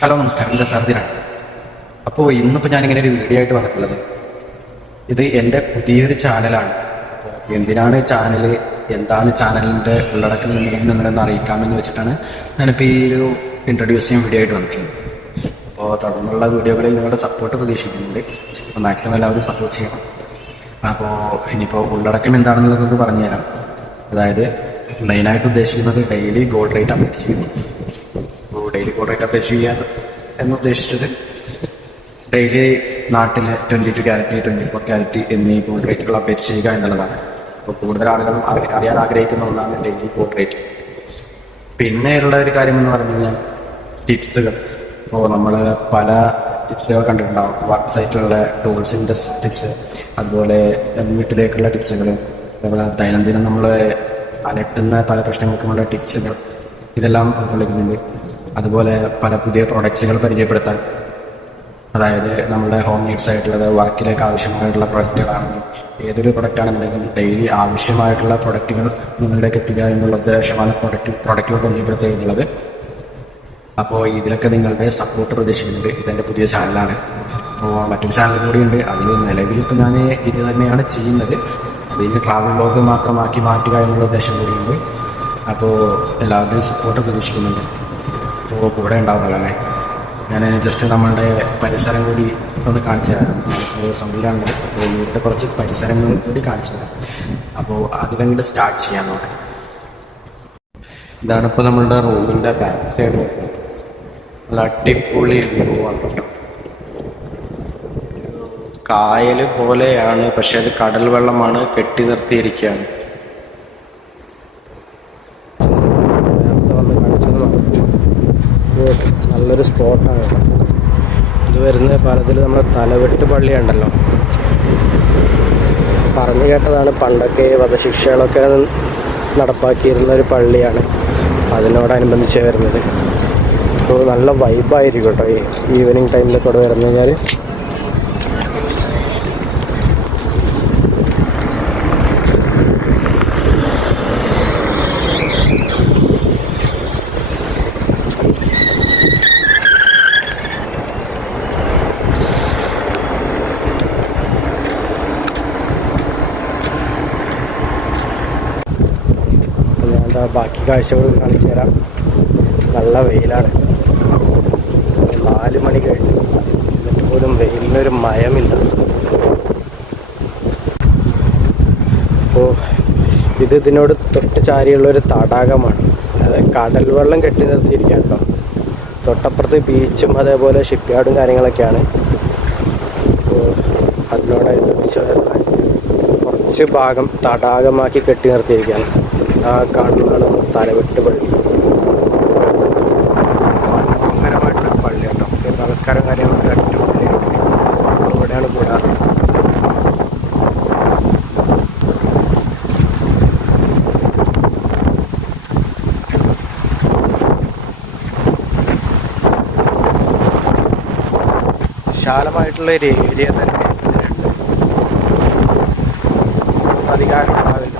Hello നമസ്കാരം, ഇത് സർദിനാണ്. അപ്പോൾ ഇന്നിപ്പോൾ ഞാനിങ്ങനെ ഒരു വീഡിയോ ആയിട്ട് വന്നിട്ടുള്ളത്, ഇത് എൻ്റെ പുതിയൊരു ചാനലാണ്. അപ്പോൾ എന്തിനാണ് ചാനൽ, എന്താണ് ചാനലിൻ്റെ ഉള്ളടക്കം എന്നുള്ളത് നിങ്ങളൊന്ന് അറിയിക്കാമെന്ന് വെച്ചിട്ടാണ് ഞാനിപ്പോൾ ഈ ഒരു ഇൻട്രൊഡ്യൂസ് ചെയ്യാൻ വീഡിയോ ആയിട്ട് വന്നിട്ടുള്ളത്. അപ്പോൾ തുടർന്നുള്ള വീഡിയോകളിൽ നിങ്ങളുടെ സപ്പോർട്ട് പ്രതീക്ഷിക്കുന്നുണ്ട്. അപ്പോൾ മാക്സിമം എല്ലാവരും സപ്പോർട്ട് ചെയ്യണം. അപ്പോൾ ഇനിയിപ്പോൾ ഉള്ളടക്കം എന്താണെന്നുള്ളത് പറഞ്ഞുതരാം. അതായത് മെയിനായിട്ട് ഉദ്ദേശിക്കുന്നത് ഡെയിലി ഗോൾഡ് റേറ്റ് അപ്ഡേറ്റ് ചെയ്യുന്നു. ഡെയിലി ഗോൾഡ് റേറ്റ് അപ്ഡേറ്റ് ചെയ്യാൻ എന്നുദ്ദേശിച്ചത് ഡെയിലി നാട്ടിലെ 22 ക്യാരറ്റ് 24 ക്യാരറ്റ് എന്നീ ഗോൾഡ് റേറ്റുകൾ അപ്ഡേറ്റ് ചെയ്യുക എന്നുള്ളതാണ്. അപ്പോൾ കൂടുതൽ ആളുകളും അറിയാൻ ആഗ്രഹിക്കുന്ന ഒന്നാണ് ഡെയിലി ഗോൾഡ് റേറ്റ്. പിന്നെയുള്ള ഒരു കാര്യം എന്ന് പറഞ്ഞു കഴിഞ്ഞാൽ ടിപ്സുകൾ. ഇപ്പോൾ നമ്മൾ പല ടിപ്സുകൾ കണ്ടിട്ടുണ്ടാവും. വർക്ക് സൈറ്റിലുള്ള ടൂൾസിൻ്റെ ടിപ്സ്, അതുപോലെ വീട്ടിലേക്കുള്ള ടിപ്സുകൾ, അതുപോലെ ദൈനംദിനം നമ്മൾ അലട്ടുന്ന പല പ്രശ്നങ്ങൾക്കുമുള്ള ടിപ്സുകൾ, ഇതെല്ലാം ഉൾക്കൊള്ളിക്കുന്നുണ്ട്. അതുപോലെ പല പുതിയ പ്രോഡക്ട്സുകൾ പരിചയപ്പെടുത്താൻ, അതായത് നമ്മുടെ ഹോം നീഡ്സ് ആയിട്ടുള്ളത്, വർക്കിലേക്ക് ആവശ്യമായിട്ടുള്ള പ്രൊഡക്റ്റുകളാണെങ്കിൽ ഏതൊരു പ്രൊഡക്റ്റാണെന്നുണ്ടെങ്കിലും ഡെയിലി ആവശ്യമായിട്ടുള്ള പ്രൊഡക്റ്റുകൾ നിങ്ങളിലേക്ക് എത്തുക എന്നുള്ള ഉദ്ദേശമാണ് പ്രൊഡക്റ്റുകൾ പരിചയപ്പെടുത്തുക എന്നുള്ളത്. അപ്പോൾ ഇതിലൊക്കെ നിങ്ങളുടെ സപ്പോർട്ട് പ്രതീക്ഷിക്കുന്നുണ്ട്. ഇതെൻ്റെ പുതിയ ചാനലാണ്. അപ്പോൾ മറ്റൊരു ചാനൽ കൂടിയുണ്ട്. അതിൽ നിലവിലിപ്പോൾ ഞാൻ ഇത് തന്നെയാണ് ചെയ്യുന്നത്. അതിന് ട്രാവൽ വ്ലോഗ് മാത്രമാക്കി മാറ്റുക എന്നുള്ള ഉദ്ദേശം കൂടിയുണ്ട്. അപ്പോൾ എല്ലാവരുടെയും സപ്പോർട്ട് പ്രതീക്ഷിക്കുന്നുണ്ട്. അപ്പോൾ കൂടെ ഉണ്ടാവുന്നതാണ്. ഞാൻ ജസ്റ്റ് നമ്മളുടെ പരിസരം കൂടി ഒന്ന് കാണിച്ചു തരാം. ഒരു സംവിധാനമുണ്ട്. അപ്പോൾ ഇവിടുത്തെ കുറച്ച് പരിസരങ്ങൾ കൂടി കാണിച്ചു തരാം. അപ്പോൾ അതിലങ്ങോട്ട് സ്റ്റാർട്ട് ചെയ്യാൻ നോക്കാം. ഇതാണ് ഇപ്പോൾ നമ്മളുടെ റൂമിൻ്റെ ബാക്ക് സൈഡ്. നല്ല അടിപൊളി വ്യൂ ആണ്. കായൽ പോലെയാണ്, പക്ഷെ അത് കടൽ വെള്ളമാണ്, കെട്ടി നിർത്തിയിരിക്കുകയാണ്. നല്ലൊരു സ്പോട്ടാണ്. ഇത് വരുന്ന പാലത്തിൽ നമ്മുടെ തലവെട്ട് പള്ളിയുണ്ടല്ലോ, പറഞ്ഞു കേട്ടതാണ്. പണ്ടൊക്കെ വധശിക്ഷകളൊക്കെ നടപ്പാക്കിയിരുന്ന ഒരു പള്ളിയാണ്. അതിനോടനുബന്ധിച്ച് വരുന്നത്. അപ്പോൾ നല്ല വൈബായിരിക്കും കേട്ടോ ഈ ഈവനിങ് ടൈമിലൊക്കെ ഇവിടെ വരുന്നു കഴിഞ്ഞാൽ. ബാക്കി കാഴ്ചകൾ കാണിച്ചു തരാം. നല്ല വെയിലാണ്. 4 മണി കഴിഞ്ഞു, എന്നിട്ട് പോലും വെയിലിനൊരു മയമില്ല. അപ്പോൾ ഇതിനോട് തൊട്ട് ചാരിയുള്ളൊരു തടാകമാണ്. അതായത് കടൽ വെള്ളം കെട്ടി നിർത്തിയിരിക്കുകയാണ് കേട്ടോ. തൊട്ടപ്പുറത്ത് ബീച്ചും അതേപോലെ ഷിപ്പ് യാർഡും കാര്യങ്ങളൊക്കെയാണ്. അപ്പോൾ അതിനോടനുബന്ധിച്ച് കുറച്ച് ഭാഗം തടാകമാക്കി കെട്ടി നിർത്തിയിരിക്കുകയാണ്. ആ കാണുന്നതാണ് തലവെട്ട് പള്ളി. മനോഹരമായിട്ടൊരു പള്ളി കേട്ടോ. നമസ്കാരം കാര്യങ്ങളൊക്കെ അടിപൊളിയായിട്ട് ഇവിടെയാണ് കൂടാറ്. വിശാലമായിട്ടുള്ള ഒരു ഏരിയ തന്നെ അധികാരം ഉണ്ടാവില്ല.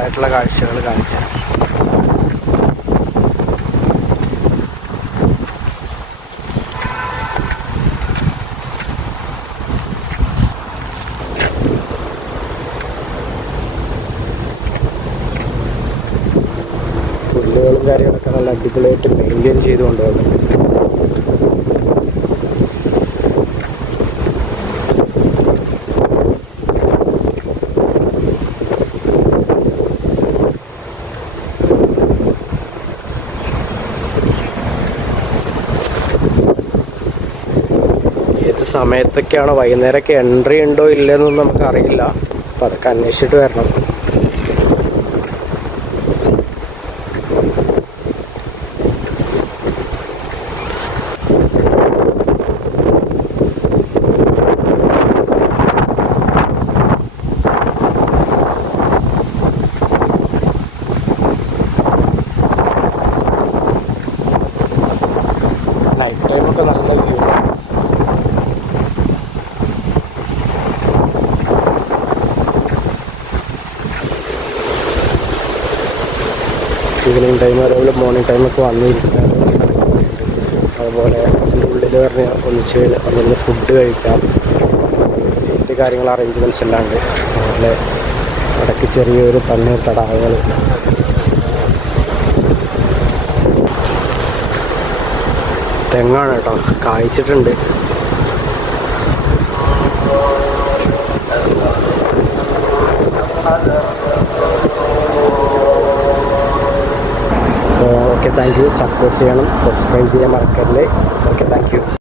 ായിട്ടുള്ള കാഴ്ചകൾ കാണിച്ചു തരാം. പുല്ലുകളും കാര്യങ്ങളൊക്കെ നല്ല അടിപൊളിയായിട്ട് മെയിൻറ്റെയിൻ ചെയ്ത് കൊണ്ടുപോകുന്നുണ്ട്. സമയത്തൊക്കെയാണ്, വൈകുന്നേരമൊക്കെ എൻട്രി ഉണ്ടോ ഇല്ലെന്നൊന്നും നമുക്കറിയില്ല. അപ്പം അതൊക്കെ അന്വേഷിച്ചിട്ട് വരണം. നൈറ്റ് ടൈമൊക്കെ നല്ല വ്യൂ. ഈവനിങ് ടൈം അതേപോലെ മോർണിംഗ് ടൈമൊക്കെ വന്നിരിക്കുന്നത്. അതുപോലെ ഉള്ളിൽ പറഞ്ഞ് ഒന്നിച്ച് വന്നിരുന്ന് ഫുഡ് കഴിക്കാം. സീറ്റ് കാര്യങ്ങൾ അറേഞ്ച്മെൻറ്റ്സ് എല്ലാം ഉണ്ട്. അതുപോലെ ഇടയ്ക്ക് ചെറിയൊരു തണ്ണീർ തടാകങ്ങൾ. തെങ്ങാണ് കേട്ടോ, കായ്ച്ചിട്ടുണ്ട്. Okay, thank you. സപ്പോർട്ട് ചെയ്യണം, സബ്സ്ക്രൈബ് ചെയ്യാൻ മറക്കരുത്. Okay, thank U.